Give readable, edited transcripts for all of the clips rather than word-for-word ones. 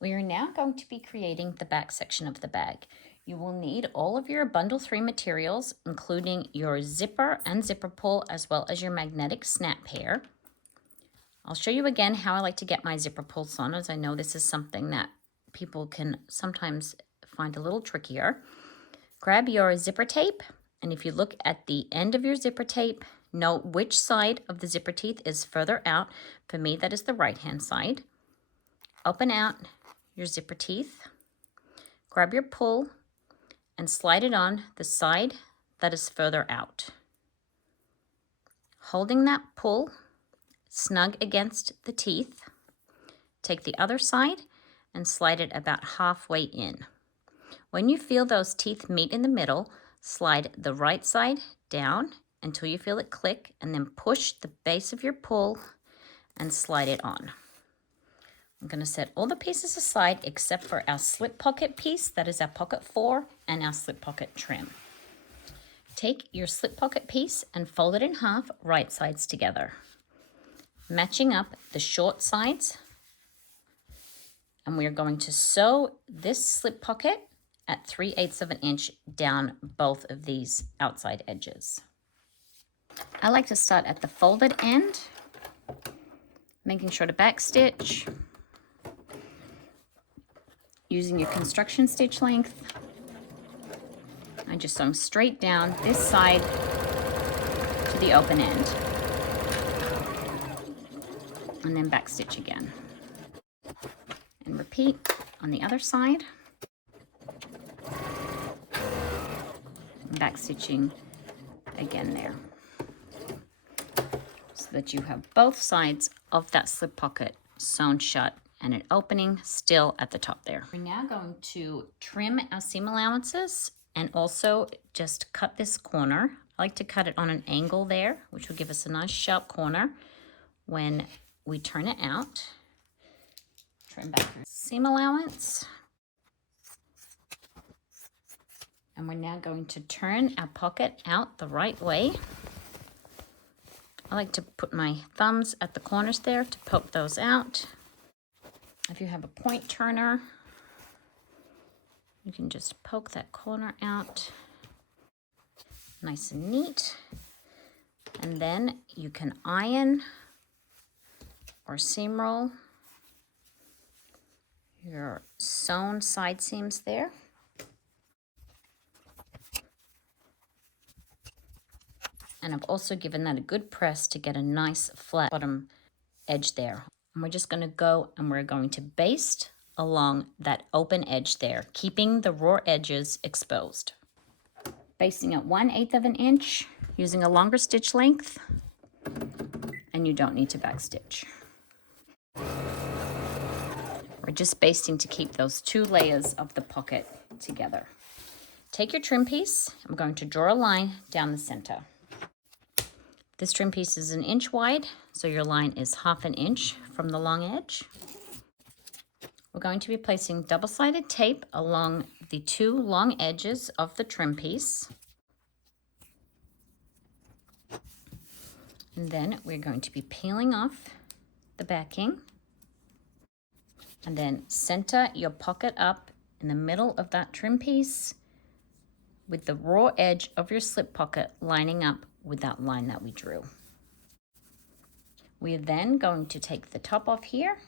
We are now going to be creating the back section of the bag. You will need all of your bundle 3 materials, including your zipper and zipper pull, as well as your magnetic snap pair. I'll show you again how I like to get my zipper pulls on, as I know this is something that people can sometimes find a little trickier. Grab your zipper tape, and if you look at the end of your zipper tape, note which side of the zipper teeth is further out. For me, that is the right-hand side. Open out your zipper teeth, grab your pull, and slide it on the side that is further out. Holding that pull snug against the teeth, take the other side and slide it about halfway in. When you feel those teeth meet in the middle, slide the right side down until you feel it click, and then push the base of your pull and slide it on. I'm going to set all the pieces aside except for our slip pocket piece, that is our pocket 4, and our slip pocket trim. Take your slip pocket piece and fold it in half, right sides together, matching up the short sides, and we are going to sew this slip pocket at 3/8 of an inch down both of these outside edges. I like to start at the folded end, making sure to back stitch, using your construction stitch length. I'm just sewing straight down this side to the open end, and then back stitch again. And repeat on the other side. And back stitching again there, so that you have both sides of that slip pocket sewn shut and an opening still at the top there. We're now going to trim our seam allowances and also just cut this corner. I like to cut it on an angle there, which will give us a nice sharp corner when we turn it out. Trim back your seam allowance. And we're now going to turn our pocket out the right way. I like to put my thumbs at the corners there to poke those out. If you have a point turner, you can just poke that corner out nice and neat. And then you can iron or seam roll your sewn side seams there. And I've also given that a good press to get a nice flat bottom edge there. And we're just going to go and we're going to baste along that open edge there, keeping the raw edges exposed. Basting at 1/8 of an inch using a longer stitch length, and you don't need to backstitch. We're just basting to keep those 2 layers of the pocket together. Take your trim piece. I'm going to draw a line down the center. This trim piece is 1 inch wide, so your line is 1/2 inch from the long edge. We're going to be placing double-sided tape along the 2 long edges of the trim piece. And then we're going to be peeling off the backing. And then center your pocket up in the middle of that trim piece with the raw edge of your slip pocket lining up with that line that we drew. We are then going to take the top off here,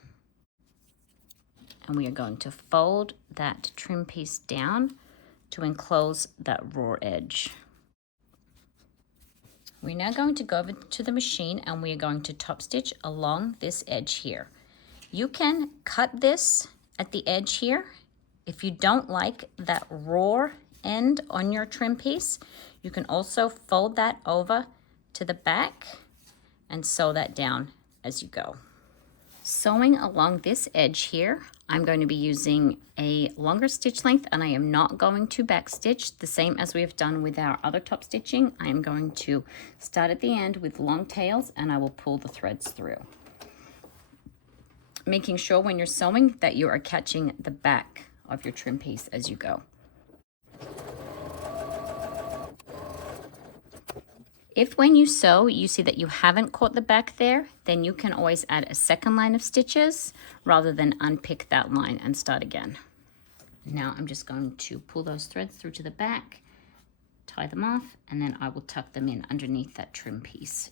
and we are going to fold that trim piece down to enclose that raw edge. We're now going to go over to the machine, and we are going to top stitch along this edge here. You can cut this at the edge here. If you don't like that raw end on your trim piece, you can also fold that over to the back and sew that down as you go. Sewing along this edge here, I'm going to be using a longer stitch length, and I am not going to back stitch the same as we have done with our other top stitching. I am going to start at the end with long tails, and I will pull the threads through, making sure when you're sewing that you are catching the back of your trim piece as you go. If when you sew, you see that you haven't caught the back there, then you can always add a second line of stitches rather than unpick that line and start again. Now I'm just going to pull those threads through to the back, tie them off, and then I will tuck them in underneath that trim piece.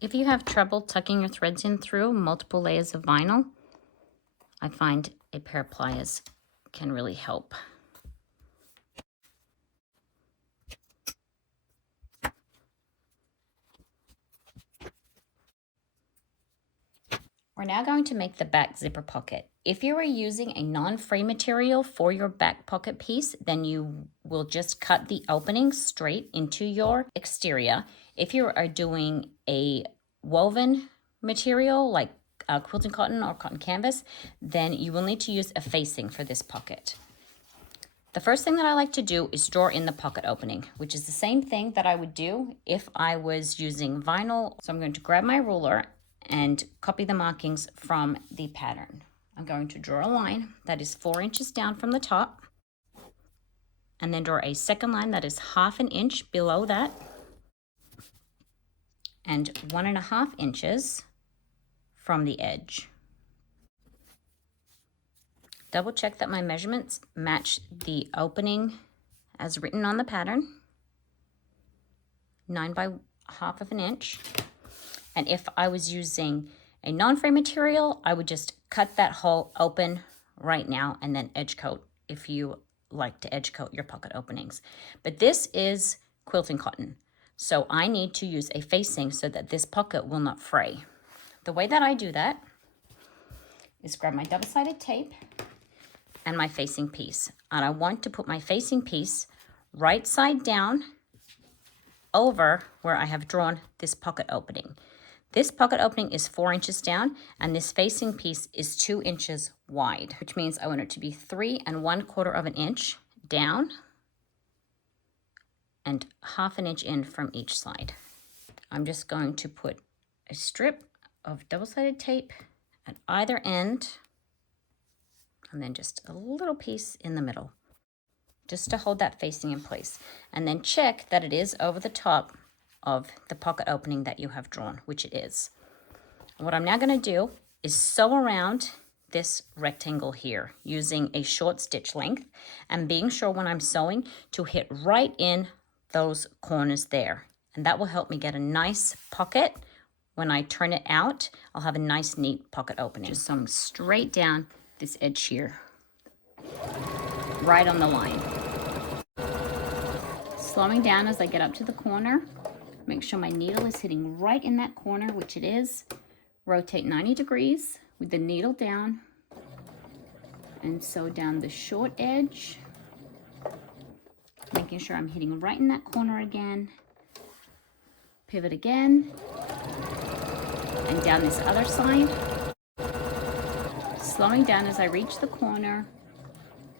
If you have trouble tucking your threads in through multiple layers of vinyl, I find a pair of pliers can really help. We're now going to make the back zipper pocket. If you are using a non-free material for your back pocket piece, then you will just cut the opening straight into your exterior. If you are doing a woven material like quilting cotton or cotton canvas, then you will need to use a facing for this pocket. The first thing that I like to do is draw in the pocket opening, which is the same thing that I would do if I was using vinyl. So I'm going to grab my ruler and copy the markings from the pattern. I'm going to draw a line that is 4 inches down from the top, and then draw a second line that is 1/2 inch below that, and 1.5 inches from the edge. Double check that my measurements match the opening as written on the pattern, 9 by 1/2 inch. And if I was using a non-free material, I would just cut that hole open right now and then edge coat if you like to edge coat your pocket openings. But this is quilting cotton, so I need to use a facing so that this pocket will not fray. The way that I do that is grab my double-sided tape and my facing piece. And I want to put my facing piece right side down over where I have drawn this pocket opening. This pocket opening is 4 inches down, and this facing piece is 2 inches wide, which means I want it to be 3 1/4 inch down and 1/2 inch in from each side. I'm just going to put a strip of double-sided tape at either end, and then just a little piece in the middle, just to hold that facing in place. And then check that it is over the top of the pocket opening that you have drawn, which it is. What I'm now going to do is sew around this rectangle here using a short stitch length, and being sure when I'm sewing to hit right in those corners there. And that will help me get a nice pocket. When I turn it out, I'll have a nice neat pocket opening. Just sewing straight down this edge here, right on the line. Slowing down as I get up to the corner. Make sure my needle is hitting right in that corner, which it is. Rotate 90 degrees with the needle down and sew down the short edge, making sure I'm hitting right in that corner again. Pivot again, and down this other side. Slowing down as I reach the corner,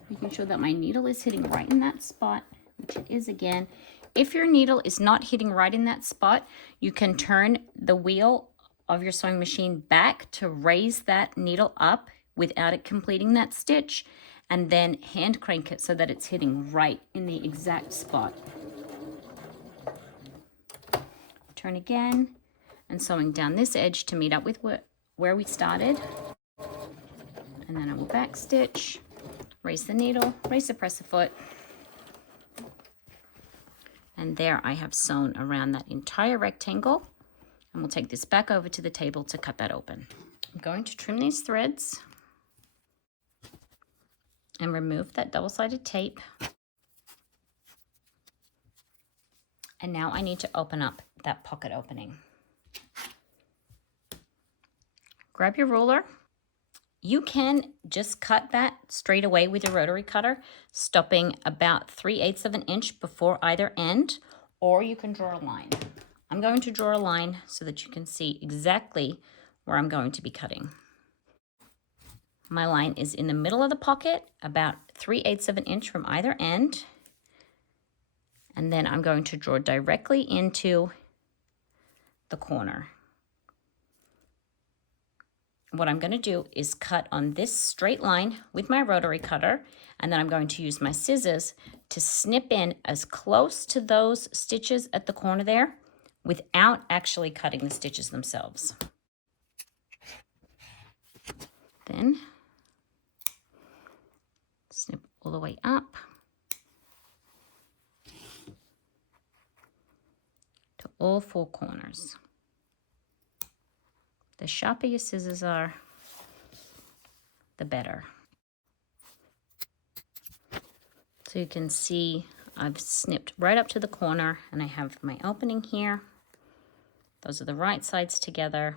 making sure that my needle is hitting right in that spot, which it is again. If your needle is not hitting right in that spot, you can turn the wheel of your sewing machine back to raise that needle up without it completing that stitch, and then hand crank it so that it's hitting right in the exact spot. Turn again, and sewing down this edge to meet up with where we started. And then I will back stitch, raise the needle, raise the presser foot, and there I have sewn around that entire rectangle. And we'll take this back over to the table to cut that open. I'm going to trim these threads and remove that double-sided tape. And now I need to open up that pocket opening. Grab your ruler. You can just cut that straight away with your rotary cutter, stopping about 3/8 inch before either end, or you can draw a line. I'm going to draw a line so that you can see exactly where I'm going to be cutting. My line is in the middle of the pocket, about 3/8 inch from either end. And then I'm going to draw directly into the corner. what I'm going to do is cut on this straight line with my rotary cutter, and then I'm going to use my scissors to snip in as close to those stitches at the corner there without actually cutting the stitches themselves. Then snip all the way up to all 4 corners. The sharper your scissors are, the better. So you can see I've snipped right up to the corner, and I have my opening here. Those are the right sides together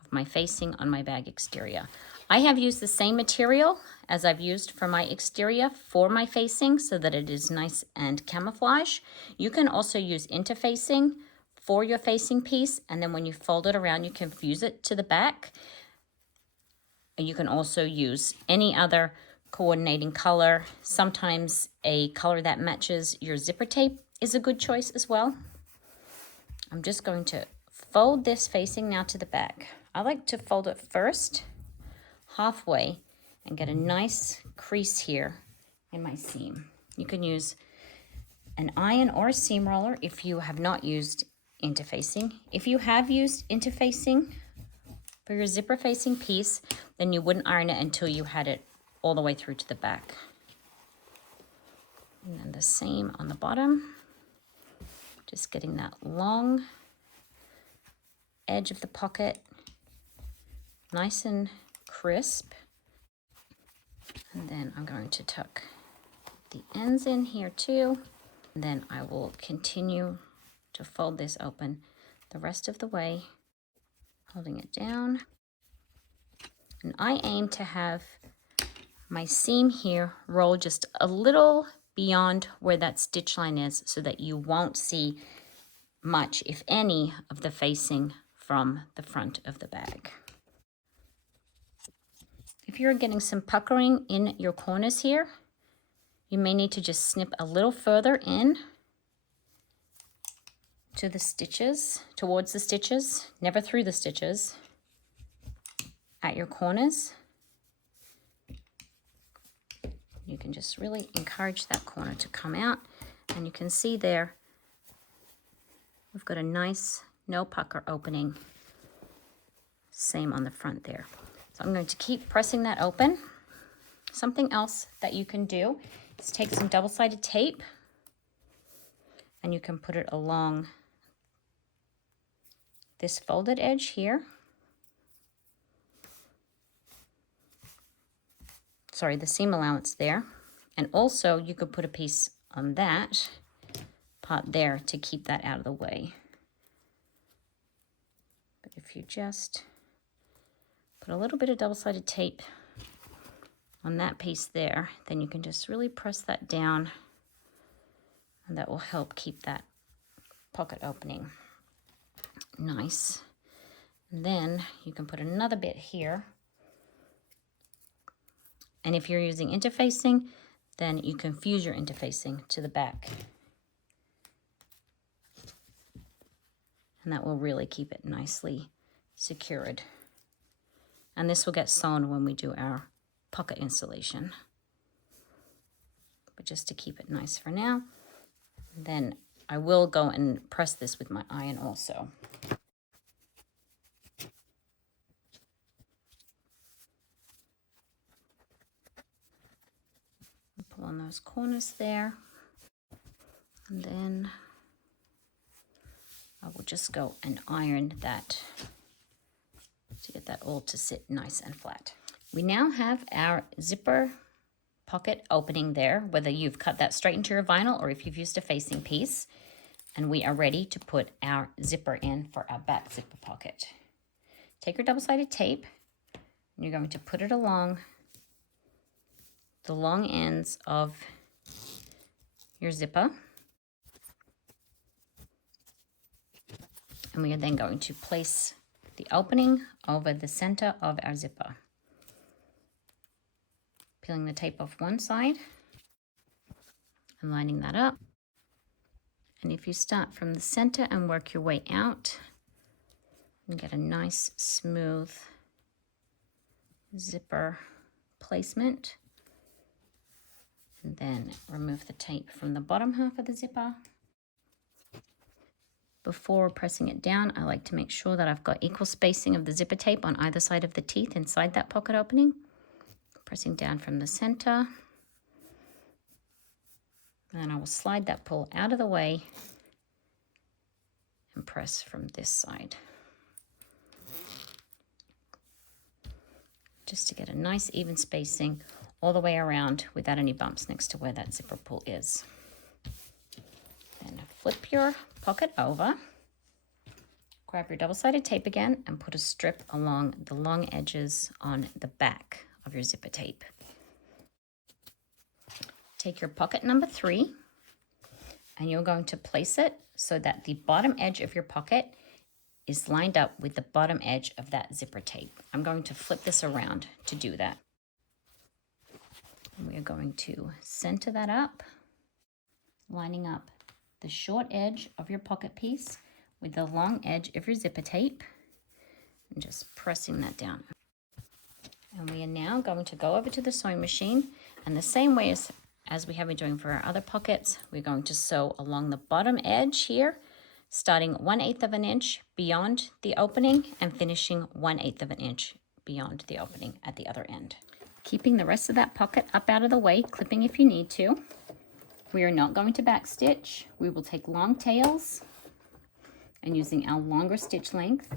of my facing on my bag exterior. I have used the same material as I've used for my exterior for my facing so that it is nice and camouflage. You can also use interfacing for your facing piece, and then when you fold it around, you can fuse it to the back. You can also use any other coordinating color. Sometimes a color that matches your zipper tape is a good choice as well. I'm just going to fold this facing now to the back. I like to fold it first, halfway, and get a nice crease here in my seam. You can use an iron or a seam roller if you have not used interfacing. If you have used interfacing for your zipper facing piece, then you wouldn't iron it until you had it all the way through to the back. And then the same on the bottom. Just getting that long edge of the pocket nice and crisp. And then I'm going to tuck the ends in here too. And then I will continue to fold this open the rest of the way, holding it down. And I aim to have my seam here roll just a little beyond where that stitch line is so that you won't see much, if any, of the facing from the front of the bag. If you're getting some puckering in your corners here, you may need to just snip a little further in to the stitches, towards the stitches, never through the stitches, at your corners. You can just really encourage that corner to come out, and you can see there we've got a nice no pucker opening. Same on the front there. So I'm going to keep pressing that open. Something else that you can do is take some double-sided tape, and you can put it along this folded edge here. Sorry, the seam allowance there. And also you could put a piece on that part there to keep that out of the way. But if you just put a little bit of double-sided tape on that piece there, then you can just really press that down, and that will help keep that pocket opening nice. And then you can put another bit here. And if you're using interfacing, then you can fuse your interfacing to the back. And that will really keep it nicely secured. And this will get sewn when we do our pocket installation. But just to keep it nice for now, then I will go and press this with my iron also. Pull on those corners there, and then I will just go and iron that to get that all to sit nice and flat. We now have our zipper pocket opening there, whether you've cut that straight into your vinyl or if you've used a facing piece, and we are ready to put our zipper in for our back zipper pocket. Take your double-sided tape, and you're going to put it along the long ends of your zipper. And we are then going to place the opening over the center of our zipper. Peeling the tape off one side and lining that up. And if you start from the center and work your way out, And get a nice smooth zipper placement. And then remove the tape from the bottom half of the zipper. Before pressing it down, I like to make sure that I've got equal spacing of the zipper tape on either side of the teeth inside that pocket opening. Pressing down from the center. And then I will slide that pull out of the way and press from this side. Just to get a nice even spacing all the way around without any bumps next to where that zipper pull is. Then flip your pocket over, grab your double-sided tape again and put a strip along the long edges on the back of your zipper tape. Take your pocket number 3 and you're going to place it so that the bottom edge of your pocket is lined up with the bottom edge of that zipper tape. I'm going to flip this around to do that. And we are going to center that up, lining up the short edge of your pocket piece with the long edge of your zipper tape and just pressing that down. And we are now going to go over to the sewing machine, and the same way as we have been doing for our other pockets, we're going to sew along the bottom edge here, starting 1/8 of an inch beyond the opening and finishing 1/8 of an inch beyond the opening at the other end. Keeping the rest of that pocket up out of the way, clipping if you need to. We are not going to backstitch. We will take long tails and using our longer stitch length,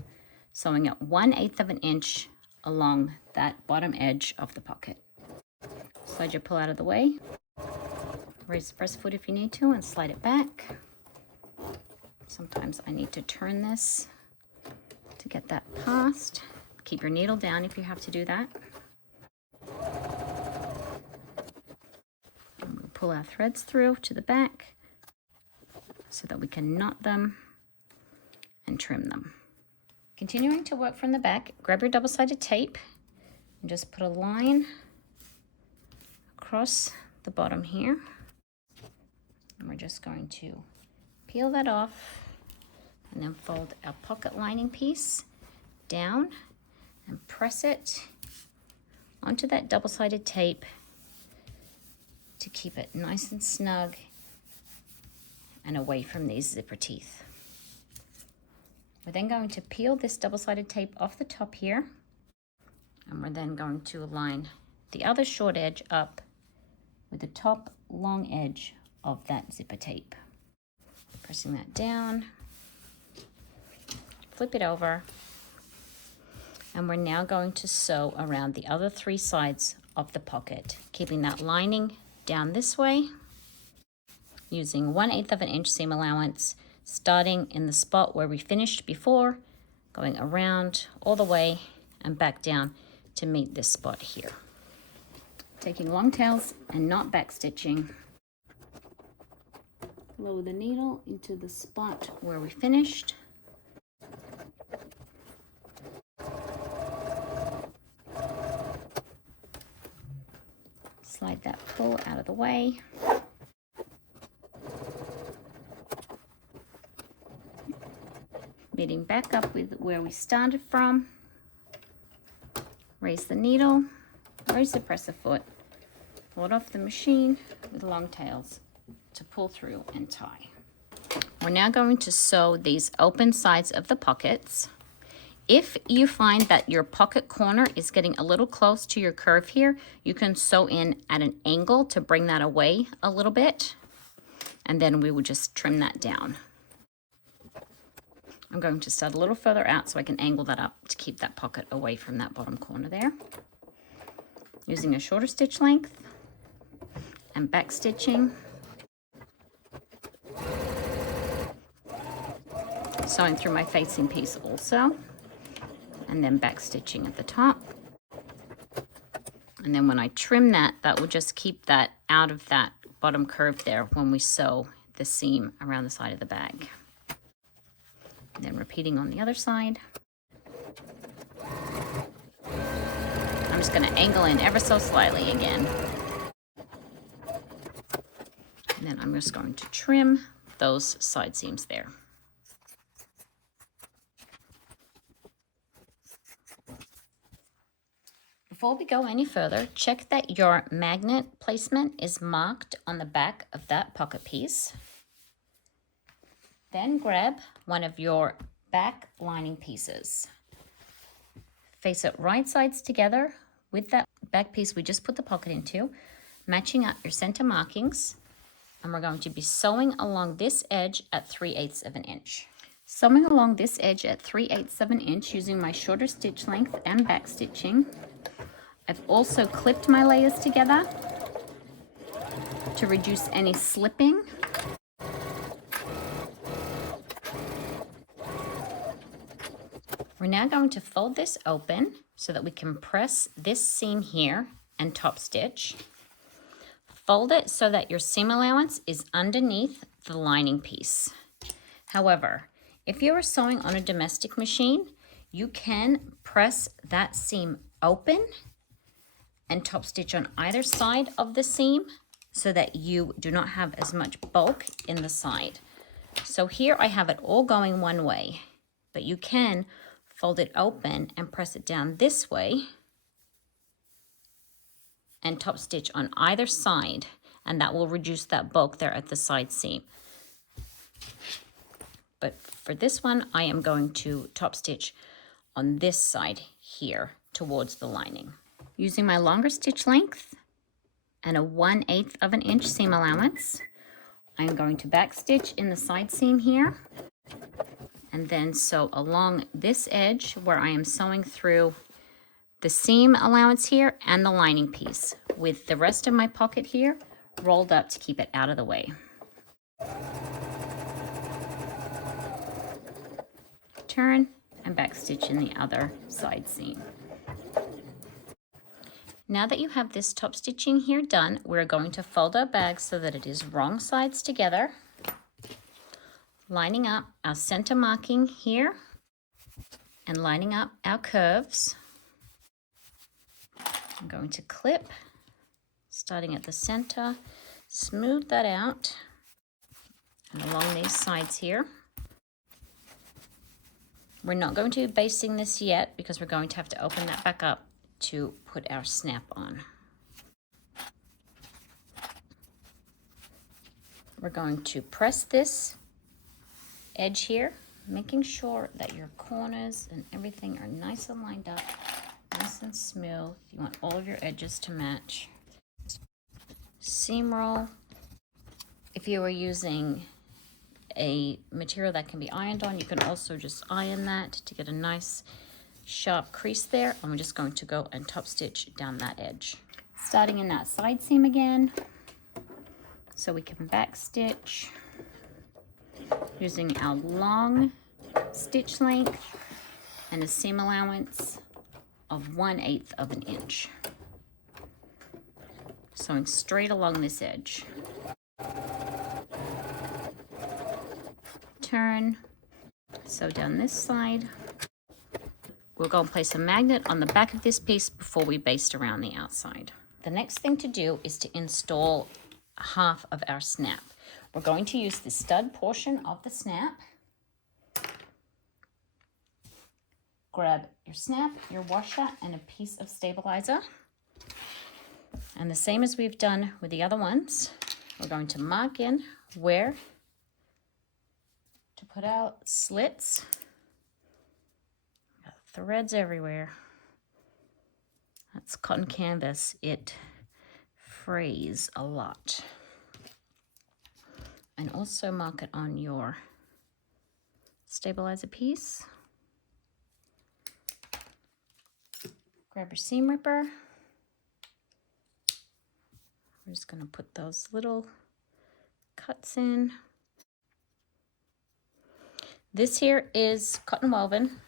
sewing at 1/8 of an inch along that bottom edge of the pocket. Slide your pull out of the way. Raise the press foot if you need to and slide it back. Sometimes I need to turn this to get that past. Keep your needle down if you have to do that. And we'll pull our threads through to the back so that we can knot them and trim them. Continuing to work from the back, grab your double-sided tape and just put a line across the bottom here. And we're just going to peel that off and then fold our pocket lining piece down and press it onto that double-sided tape to keep it nice and snug and away from these zipper teeth. We're then going to peel this double-sided tape off the top here, and we're then going to align the other short edge up with the top long edge of that zipper tape. Pressing that down, flip it over, and we're now going to sew around the other 3 sides of the pocket, keeping that lining down this way, using 1/8 of an inch seam allowance, starting in the spot where we finished before, going around all the way and back down to meet this spot here. Taking long tails and not back stitching. Lower the needle into the spot where we finished. Slide that pull out of the way. Meeting back up with where we started from. Raise the needle, raise the presser foot, pull it off the machine with long tails to pull through and tie. We're now going to sew these open sides of the pockets. If you find that your pocket corner is getting a little close to your curve here, you can sew in at an angle to bring that away a little bit, and then we will just trim that down. I'm going to start a little further out so I can angle that up to keep that pocket away from that bottom corner there. Using a shorter stitch length and back stitching. Sewing through my facing piece also, and then back stitching at the top. And then when I trim that, that will just keep that out of that bottom curve there when we sew the seam around the side of the bag. And then repeating on the other side. I'm just going to angle in ever so slightly again. And then I'm just going to trim those side seams there. Before we go any further, check that your magnet placement is marked on the back of that pocket piece. Then grab one of your back lining pieces. Face it right sides together with that back piece we just put the pocket into, matching up your center markings, and we're going to be sewing along this edge at 3/8 of an inch. Sewing along this edge at 3/8 of an inch using my shorter stitch length and back stitching. I've also clipped my layers together to reduce any slipping. We're now going to fold this open so that we can press this seam here and top stitch. Fold it so that your seam allowance is underneath the lining piece. However, if you are sewing on a domestic machine, you can press that seam open and top stitch on either side of the seam so that you do not have as much bulk in the side. So here I have it all going one way, but you can fold it open and press it down this way and top stitch on either side, and that will reduce that bulk there at the side seam. But for this one, I am going to top stitch on this side here towards the lining. Using my longer stitch length and a 1/8 of an inch seam allowance, I'm going to back stitch in the side seam here and then sew along this edge where I am sewing through the seam allowance here and the lining piece, with the rest of my pocket here rolled up to keep it out of the way. Turn and back stitch in the other side seam. Now that you have this top stitching here done, we're going to fold our bag so that it is wrong sides together, lining up our center marking here and lining up our curves. I'm going to clip, starting at the center, smooth that out, and along these sides here. We're not going to be basting this yet because we're going to have to open that back up to put our snap on. We're going to press this edge here, making sure that your corners and everything are nice and lined up, nice and smooth. You want all of your edges to match. Seam roll. If you are using a material that can be ironed on, you can also just iron that to get a nice sharp crease there, and we're just going to go and top stitch down that edge. Starting in that side seam again, so we can back stitch using our long stitch length and a seam allowance of 1/8 of an inch. Sewing straight along this edge. Turn, sew down this side. We'll go and place a magnet on the back of this piece before we baste around the outside. The next thing to do is to install half of our snap. We're going to use the stud portion of the snap. Grab your snap, your washer, and a piece of stabilizer. And the same as we've done with the other ones, we're going to mark in where to put out slits. Got threads everywhere. That's cotton canvas. It frays a lot. And also mark it on your stabilizer piece. Grab your seam ripper. We're just going to put those little cuts in. This here is cotton woven,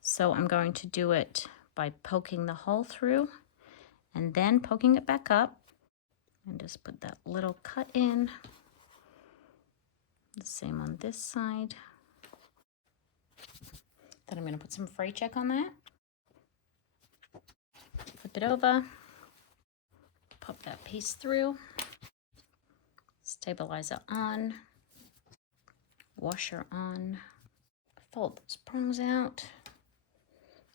so I'm going to do it by poking the hole through and then poking it back up, and just put that little cut in. The same on this side. Then I'm going to put some fray check on that. Flip it over. Pop that piece through. Stabilizer on. Washer on. Fold those prongs out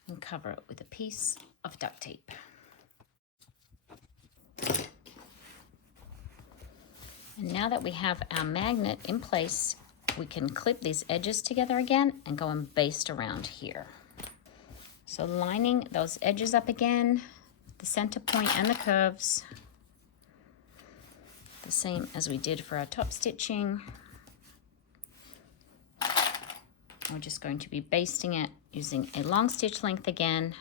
and cover it with a piece of duct tape. And now that we have our magnet in place, we can clip these edges together again and go and baste around here. So lining those edges up again, the center point and the curves, the same as we did for our top stitching. We're just going to be basting it using a long stitch length again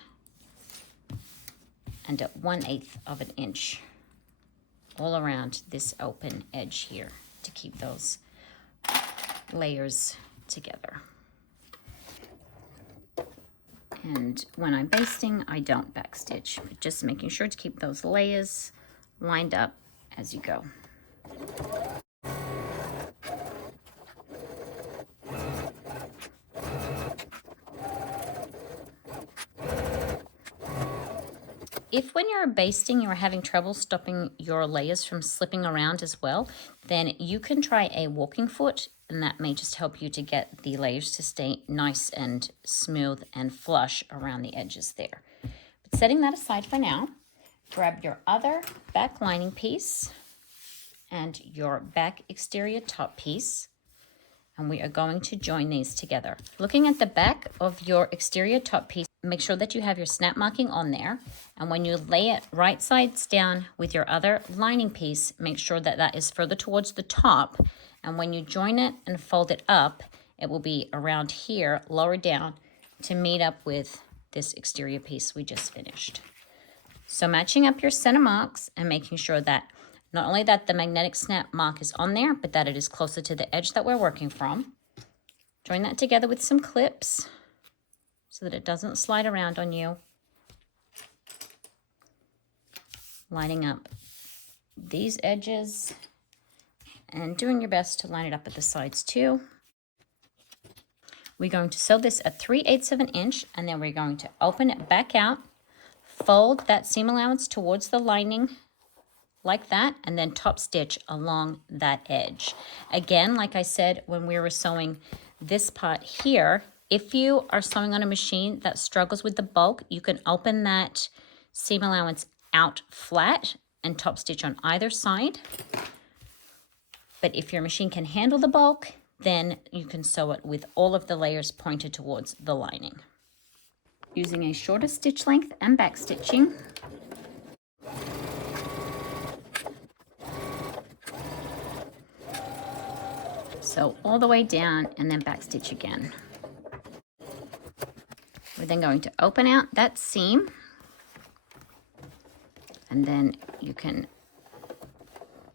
and at 1/8 of an inch all around this open edge here to keep those layers together. And when I'm basting, I don't backstitch, but just making sure to keep those layers lined up as you go. If when you're basting you're having trouble stopping your layers from slipping around as well, then you can try a walking foot, and that may just help you to get the layers to stay nice and smooth and flush around the edges there. But setting that aside for now, grab your other back lining piece and your back exterior top piece, and we are going to join these together. Looking at the back of your exterior top piece, make sure that you have your snap marking on there, and when you lay it right sides down with your other lining piece, make sure that that is further towards the top, and when you join it and fold it up, it will be around here, lower down, to meet up with this exterior piece we just finished. So matching up your center marks and making sure that not only that the magnetic snap mark is on there, but that it is closer to the edge that we're working from. Join that together with some clips so that it doesn't slide around on you. Lining up these edges and doing your best to line it up at the sides too. We're going to sew this at 3/8 of an inch, and then we're going to open it back out, fold that seam allowance towards the lining like that, and then top stitch along that edge. Again, like I said, when we were sewing this part here, if you are sewing on a machine that struggles with the bulk, you can open that seam allowance out flat and top stitch on either side. But if your machine can handle the bulk, then you can sew it with all of the layers pointed towards the lining. Using a shorter stitch length and back stitching, sew all the way down and then back stitch again. We're then going to open out that seam, and then you can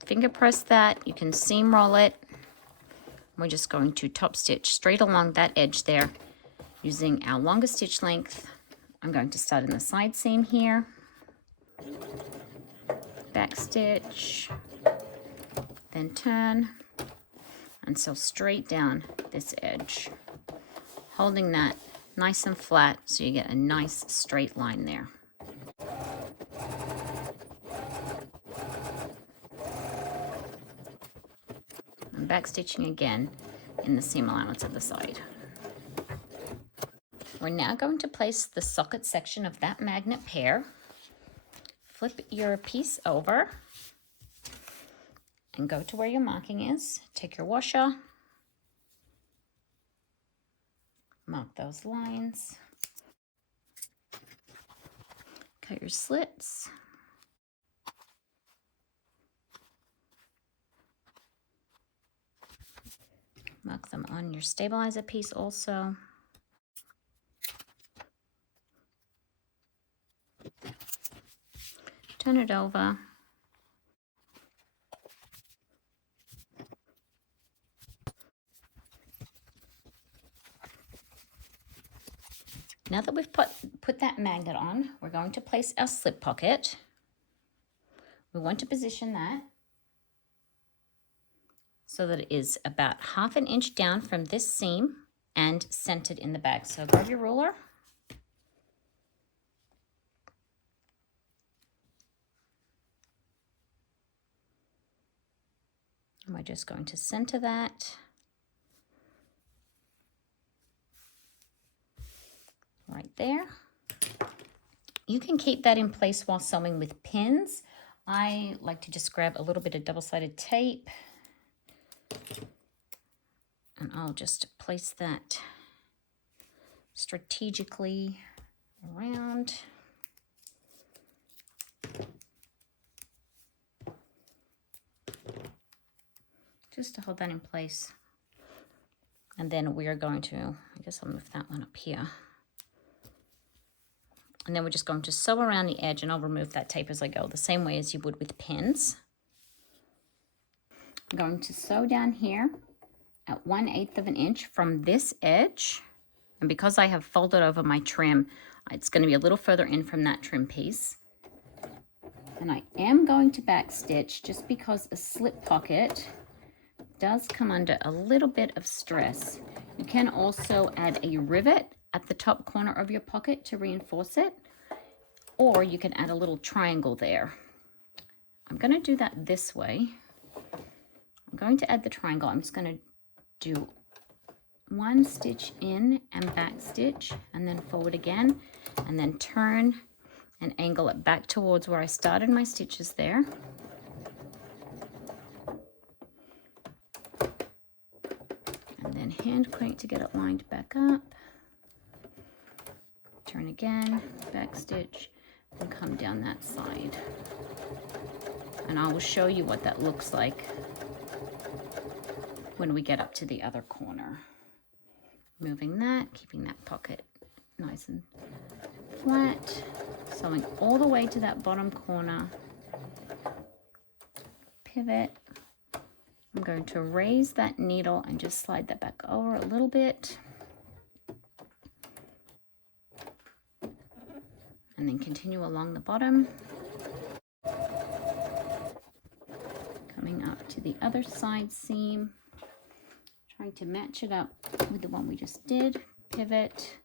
finger press that, you can seam roll it. We're just going to top stitch straight along that edge there using our longer stitch length. I'm going to start in the side seam here, back stitch, then turn, and sew straight down this edge, holding that nice and flat so you get a nice straight line there. And back stitching again in the seam allowance at the side. We're now going to place the socket section of that magnet pair. Flip your piece over and go to where your marking is. Take your washer, mark those lines, cut your slits, mark them on your stabilizer piece also. Turn it over. Now that we've put that magnet on, we're going to place our slip pocket. We want to position that so that it is about 1/2 inch down from this seam and centered in the bag. So grab your ruler. And we're just going to center that right there. You can keep that in place while sewing with pins. I like to just grab a little bit of double-sided tape and I'll just place that strategically around. Just to hold that in place. And then we are going to, I guess I'll move that one up here. And then we're just going to sew around the edge, and I'll remove that tape as I go, the same way as you would with pins. I'm going to sew down here at 1/8 of an inch from this edge. And because I have folded over my trim, it's going to be a little further in from that trim piece. And I am going to back stitch just because a slip pocket does come under a little bit of stress. You can also add a rivet at the top corner of your pocket to reinforce it, or you can add a little triangle there. I'm going to do that this way. I'm going to add the triangle. I'm just going to do 1 stitch in and back stitch, and then forward again, and then turn and angle it back towards where I started my stitches there. And then hand crank to get it lined back up. Turn again, back stitch, and come down that side. And I will show you what that looks like when we get up to the other corner. Moving that, keeping that pocket nice and flat, sewing all the way to that bottom corner, pivot. I'm going to raise that needle and just slide that back over a little bit. And then continue along the bottom. Coming up to the other side seam. Trying to match it up with the one we just did. Pivot.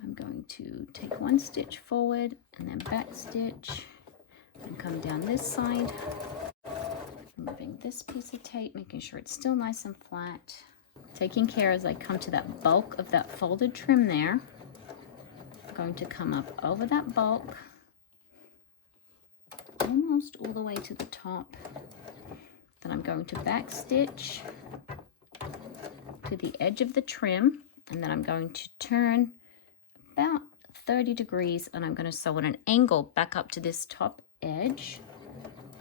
I'm going to take 1 stitch forward and then back stitch and come down this side. Removing this piece of tape, making sure it's still nice and flat. Taking care as I come to that bulk of that folded trim there. I'm going to come up over that bulk, almost all the way to the top. Then I'm going to back stitch to the edge of the trim, and then I'm going to turn about 30 degrees, and I'm going to sew at an angle back up to this top edge,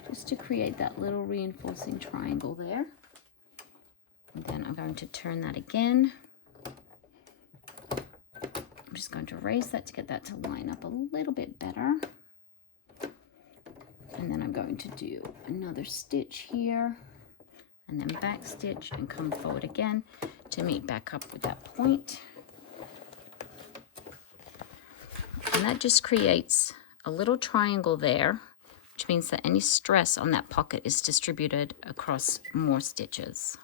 just to create that little reinforcing triangle there. And then I'm going to turn that again. I'm just going to raise that to get that to line up a little bit better. And then I'm going to do another stitch here, and then back stitch and come forward again to meet back up with that point. And that just creates a little triangle there, which means that any stress on that pocket is distributed across more stitches.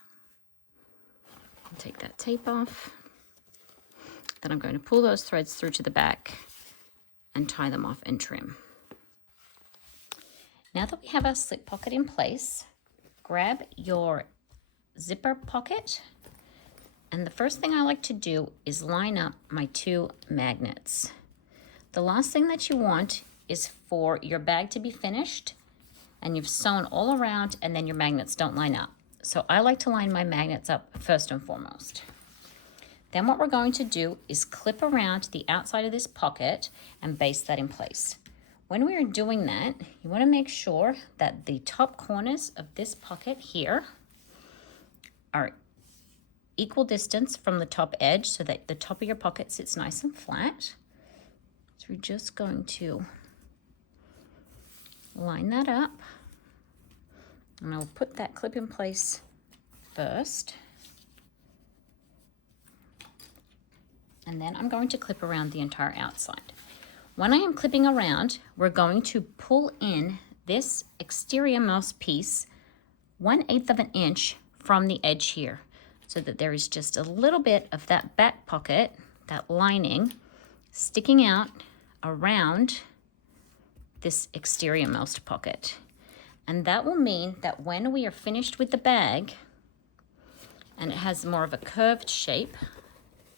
I'll take that tape off. Then I'm going to pull those threads through to the back and tie them off and trim. Now that we have our slip pocket in place, grab your zipper pocket, and the first thing I like to do is line up my 2 magnets. The last thing that you want is for your bag to be finished and you've sewn all around and then your magnets don't line up. So I like to line my magnets up first and foremost. Then what we're going to do is clip around the outside of this pocket and baste that in place. When we are doing that, you want to make sure that the top corners of this pocket here are equal distance from the top edge so that the top of your pocket sits nice and flat. So we're just going to line that up, and I'll put that clip in place first. And then I'm going to clip around the entire outside. When I am clipping around, we're going to pull in this exterior mouse piece 1/8 of an inch from the edge here, so that there is just a little bit of that back pocket, that lining, sticking out around this exterior mouse pocket. And that will mean that when we are finished with the bag, and it has more of a curved shape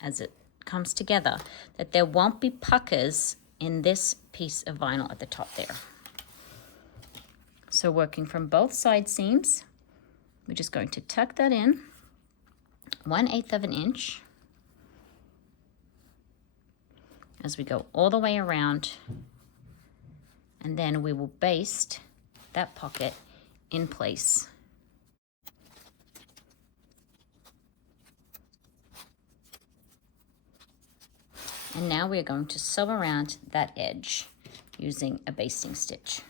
as it comes together, that there won't be puckers in this piece of vinyl at the top there. So working from both side seams, we're just going to tuck that in 1/8 of an inch as we go all the way around, and then we will baste that pocket in place. And now we're going to sew around that edge using a basting stitch.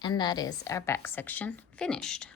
And that is our back section finished.